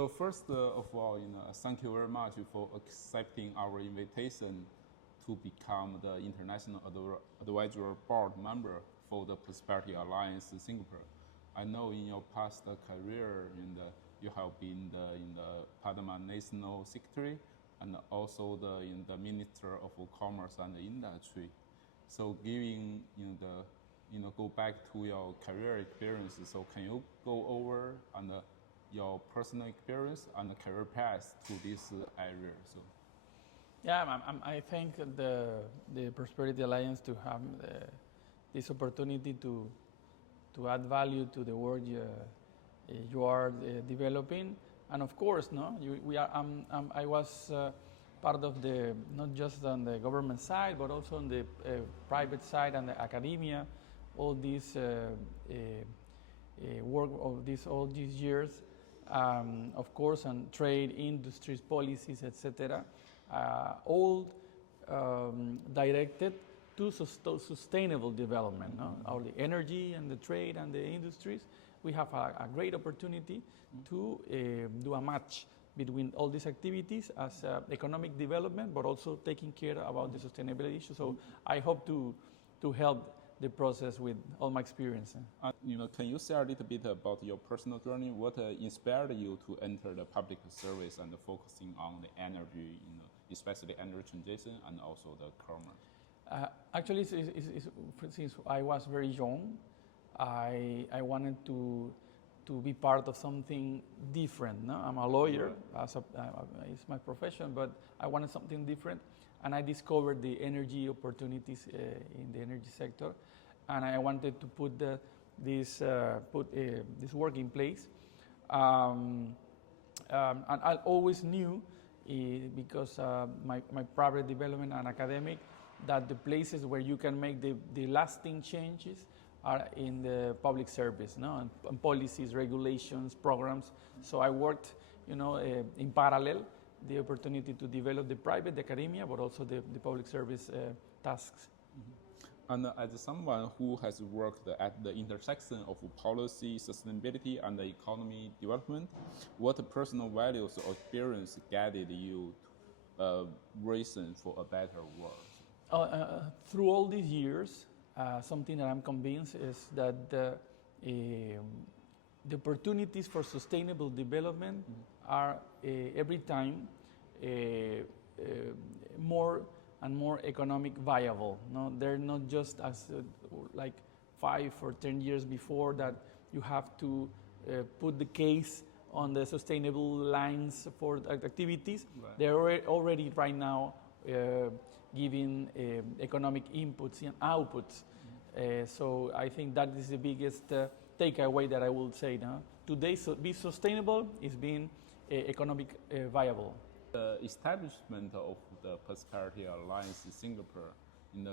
So first of all, thank you very much for accepting our invitation to become the International Advisory Board member for the Prosperity Alliance Singapore. I know in your past career, you have been in the Panama National Secretary and also in the Minister of Commerce and Industry. So giving go back to your career experience. So can you go over your personal experience and career path to this area? So. Yeah, I thank the Prosperity Alliance to have this opportunity to add value to the work you are developing, and of course, I was part of the not just on the government side, but also on the private side and the academia. All this work of all these years, of course, on trade, industries, policies, etc. All directed to sustainable development. All the energy and the trade and the industries, we have a great opportunity to do a match between all these activities as economic development, but also taking care about the sustainability issue. So I hope to help the process with all my experience. Can you say a little bit about your personal journey? What inspired you to enter the public service and focusing on the energy, especially energy transition and also the commerce? Actually, since I was very young, I wanted to be part of something different. No? I'm a lawyer, it's my profession, but I wanted something different, and I discovered the energy opportunities in the energy sector, and I wanted to put this work in place. And I always knew, because my private development and academic, that the places where you can make the lasting changes are in the public service, and policies, regulations, programs. So I worked, in parallel, the opportunity to develop the private academia, but also the public service tasks. Mm-hmm. And as someone who has worked at the intersection of policy, sustainability, and the economy development, what personal values or experience guided you to reason for a better world? Through all these years, something that I'm convinced is that the opportunities for sustainable development are every time more and more economic viable. No, they're not just as like 5 or 10 years before that you have to put the case on the sustainable lines for activities. Right. They're already right now giving economic inputs and outputs. So I think that is the biggest takeaway that I will say. Today, be sustainable is being economic viable. The establishment of the Prosperity Alliance in Singapore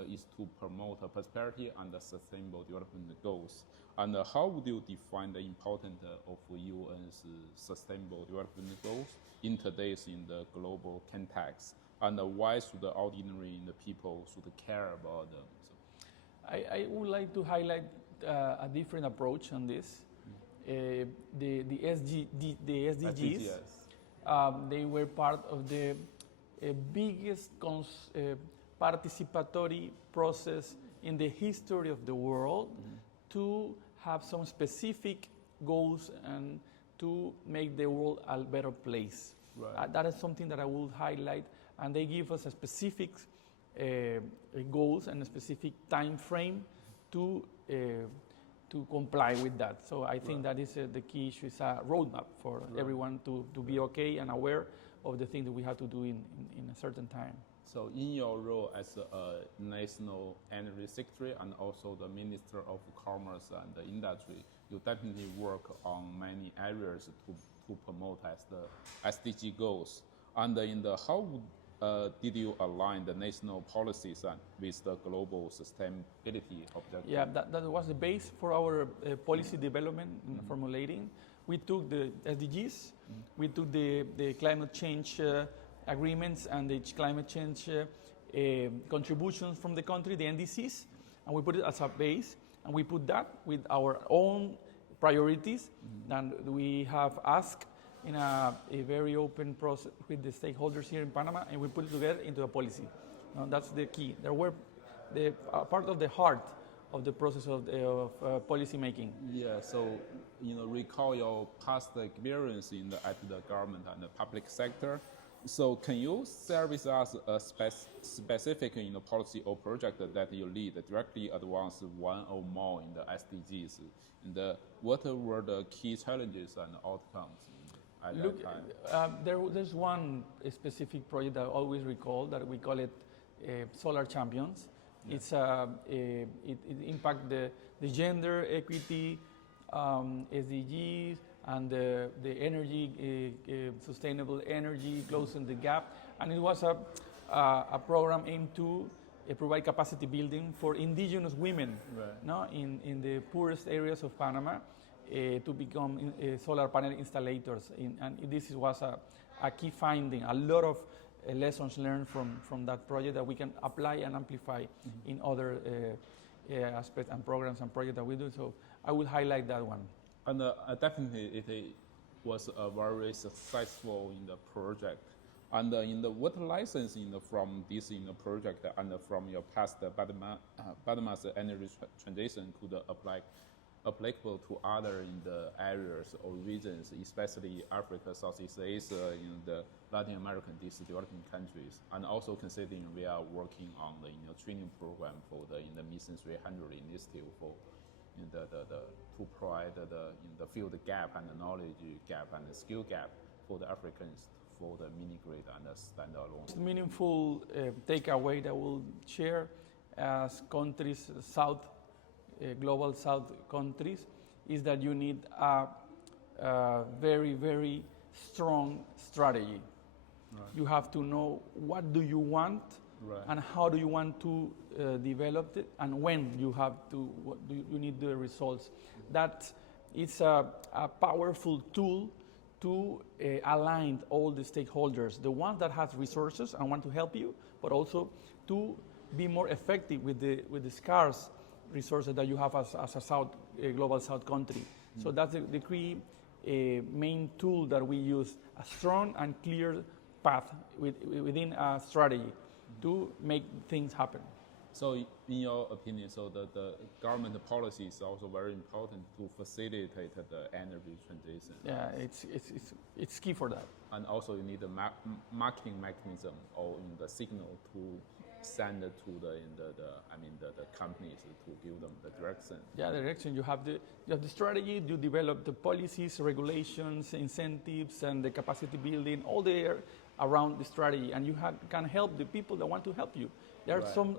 is to promote prosperity and sustainable development goals. And how would you define the importance of UN's sustainable development goals in today's the global context? And why should the ordinary people should care about them? So. I would like to highlight a different approach on this. The SDGs. They were part of the biggest participatory process in the history of the world to have some specific goals and to make the world a better place. Right. That is something that I will highlight, and they give us a specific goals and a specific time frame to comply with that. So I think that is the key issue. Is a roadmap for everyone to be okay and aware of the things that we have to do in a certain time. So in your role as a National Energy Secretary and also the Minister of Commerce and Industry, you definitely work on many areas to promote as the SDG goals. And how did you align the national policies with the global sustainability objectives? Yeah, that was the base for our policy development formulating. We took the SDGs, we took the climate change agreements and the climate change contributions from the country, the NDCs, and we put it as a base, and we put that with our own priorities. And we have asked in a very open process with the stakeholders here in Panama, and we put it together into a policy. That's the key. There were part of the heart of the process of policy making. Yeah, so recall your past experience at the government and the public sector. So can you share with us a specific policy or project that you lead directly advance one or more in the SDGs? And what were the key challenges and outcomes at that time? There's one specific project that I always recall that we call it Solar Champions. Yeah. It impacts the gender equity, SDGs, and the energy, sustainable energy, closing the gap. And it was a program aimed to provide capacity building for indigenous women, right, in the poorest areas of Panama to become solar panel installators. And this was a key finding, a lot of lessons learned from that project that we can apply and amplify in other aspects and programs and projects that we do. So I will highlight that one. And definitely it was a very successful project. And what lessons from this project and from your past Panama's energy transition could applicable to other areas or regions, especially Africa, Southeast Asia, the Latin American, these developing countries, and also considering we are working on the training program for the Mission 300 initiative for to provide the field gap and the knowledge gap and the skill gap for the Africans for the mini-grid and the standalone. Meaningful takeaway that we'll share as countries, global South countries, is that you need a very, very strong strategy. Right. You have to know what do you want, right, and how do you want to develop it, and when you have to, you need the results. That is a powerful tool to align all the stakeholders, the ones that have resources and want to help you, but also to be more effective with the scarce resources that you have as a global South country. Mm-hmm. So that's the key main tool that we use, a strong and clear path within a strategy to make things happen. So in your opinion, so the government policy is also very important to facilitate the energy transition. Yeah, it's key for that. And also you need a marketing mechanism or the signal to send it to the companies to give them the direction. Yeah, the direction. You have the strategy, you develop the policies, regulations, incentives, and the capacity building, all there around the strategy, and you can help the people that want to help you. There are right. Some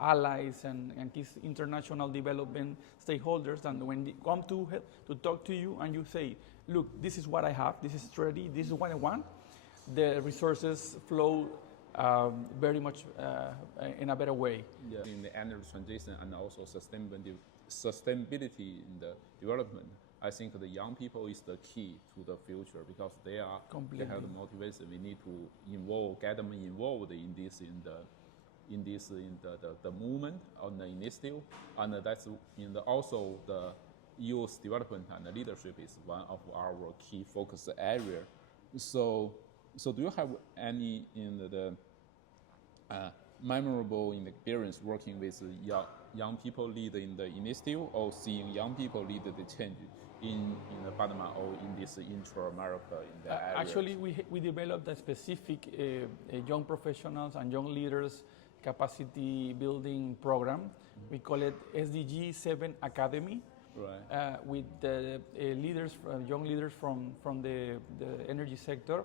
allies and key international development stakeholders, and when they come to talk to you and you say, look, this is what I have, this is strategy, this is what I want, the resources flow very much in a better way. Yeah. In the energy transition and also sustainability in the development, I think the young people is the key to the future because they have the motivation. We need to get them involved in the movement on the initiative, and that's also the youth development and the leadership is one of our key focus area. So do you have any memorable experience working with young people lead in the initiative or seeing young people lead the change in the Panama or in this intra-America in the area? Actually, we developed a specific young professionals and young leaders capacity building program. Mm-hmm. We call it SDG 7 Academy. Right. With the young leaders from the energy sector,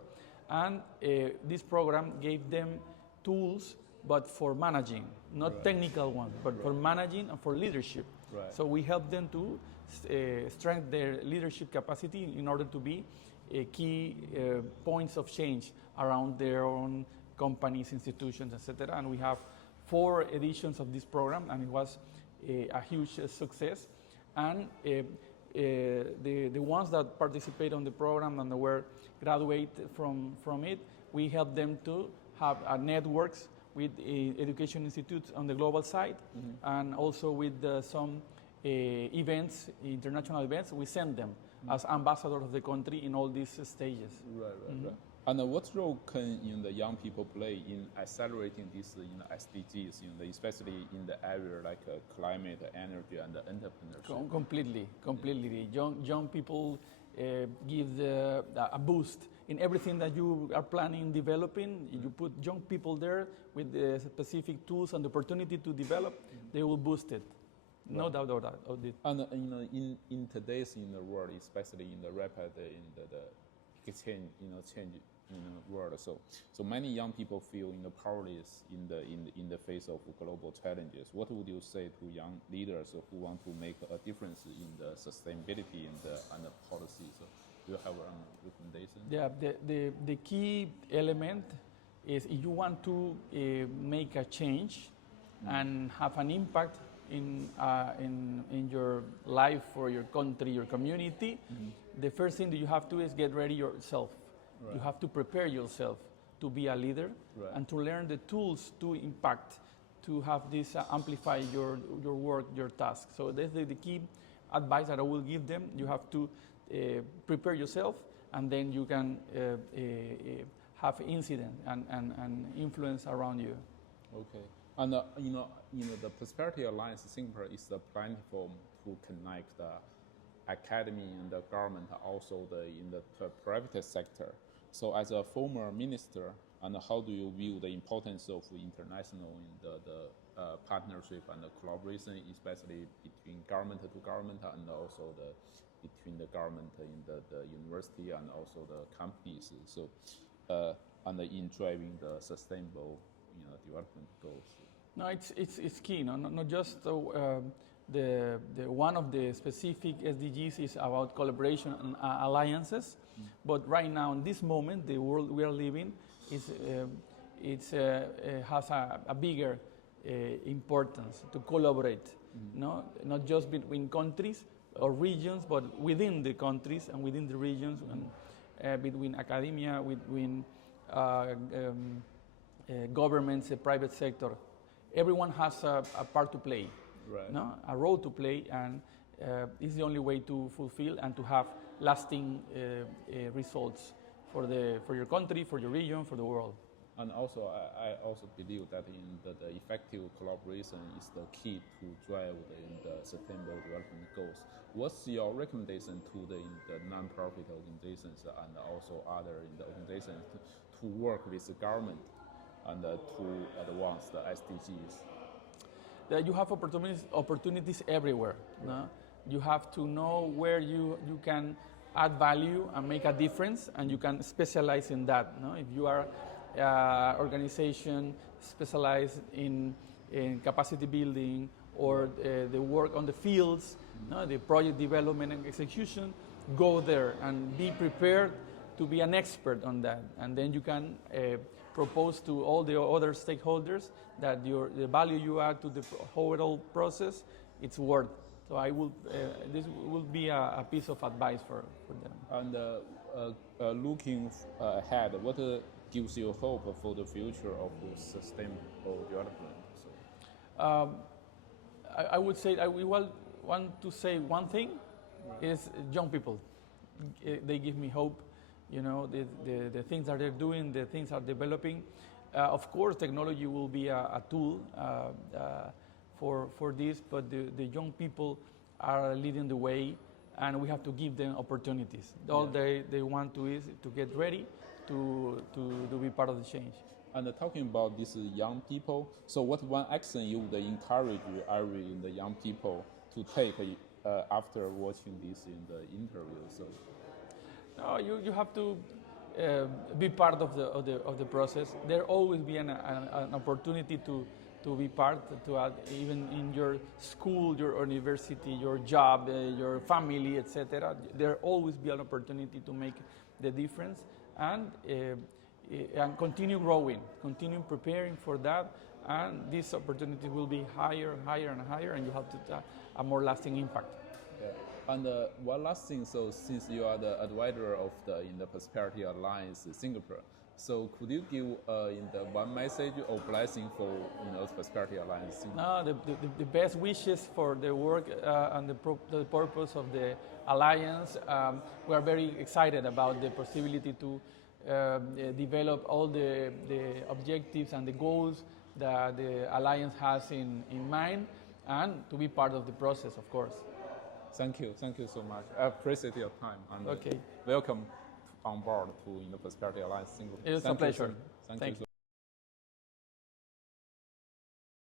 and this program gave them tools, but for managing, not right. technical ones, but right. for managing and for leadership. Right. So we help them to strengthen their leadership capacity in order to be key points of change around their own companies, institutions, etc. And we have 4 editions of this program, and it was a huge success. And the ones that participate on the program and were graduate from it, we help them to have networks with education institutes on the global side, mm-hmm. and also with some events, international events. We send them, as ambassador of the country in all these stages. Right. And what role can the young people play in accelerating these SDGs, especially in the area like climate, energy, and entrepreneurship? Completely. Young people give a boost in everything that you are planning developing. You put young people there with the specific tools and the opportunity to develop, they will boost it. No doubt about it. And in today's world, especially in the rapid the exchange change world, so many young people feel powerless in the face of global challenges. What would you say to young leaders who want to make a difference in the sustainability and the policies? Do you have a recommendation? Yeah, the key element is if you want to make a change and have an impact in your life for your country, your community, the first thing that you have to do is get ready yourself. Right. You have to prepare yourself to be a leader and to learn the tools to impact, to have this amplify your work, your task. So that's the key advice that I will give them. You have to prepare yourself, and then you can have incident and influence around you. Okay. And the Prosperity Alliance Singapore is the platform to connect the academy and the government, also in the private sector. So, as a former minister, and how do you view the importance of international the partnership and the collaboration, especially between government to government and also between the government in the university and also the companies? So, and in driving the sustainable development goals. No, it's key. No, not just the one of the specific SDGs is about collaboration and alliances, but right now in this moment, the world we are living is has a bigger importance to collaborate. No, not just between countries or regions, but within the countries and within the regions, and between academia, between governments, the private sector. Everyone has a part to play, no? A role to play, and it's the only way to fulfill and to have lasting results for your country, for your region, for the world. And also, I also believe that the effective collaboration is the key to drive the sustainable development goals. What's your recommendation to the non-profit organizations and also other organizations to work with the government and to advance the SDGs? That you have opportunities everywhere. No? You have to know where you can add value and make a difference, and you can specialize in that. No? If you are an organization specialized in capacity building or the work on the fields, no? The project development and execution, go there and be prepared to be an expert on that, and then you can propose to all the other stakeholders that the value you add to the whole process, it's worth. So I will. This will be a piece of advice for them. And looking ahead, what gives you hope for the future of sustainable development? So. I would say we want to say one thing is young people. They give me hope. You know, the things that they're doing, the things are developing. Of course, technology will be a tool for this, but the young people are leading the way, and we have to give them opportunities. All they want to is to get ready to be part of the change. And talking about these young people, so what one action you would encourage the young people to take after watching this in the interview? So. No, you have to be part of the process. There always be an opportunity to be part, to add, even in your school, your university, your job, your family, etc. There always be an opportunity to make the difference, and continue growing, continue preparing for that, and this opportunity will be higher, and higher, and you have to a more lasting impact. Yeah. And one last thing, so since you are the advisor of in the Prosperity Alliance Singapore, So could you give in the one message or blessing for Prosperity Alliance? No, the best wishes for the work and the purpose of the Alliance. We are very excited about the possibility to develop all the objectives and the goals that the Alliance has in mind, and to be part of the process, of course. Thank you so much. I appreciate your time and Okay. welcome on board to Prosperity Alliance Singapore. It's a pleasure. Thank you.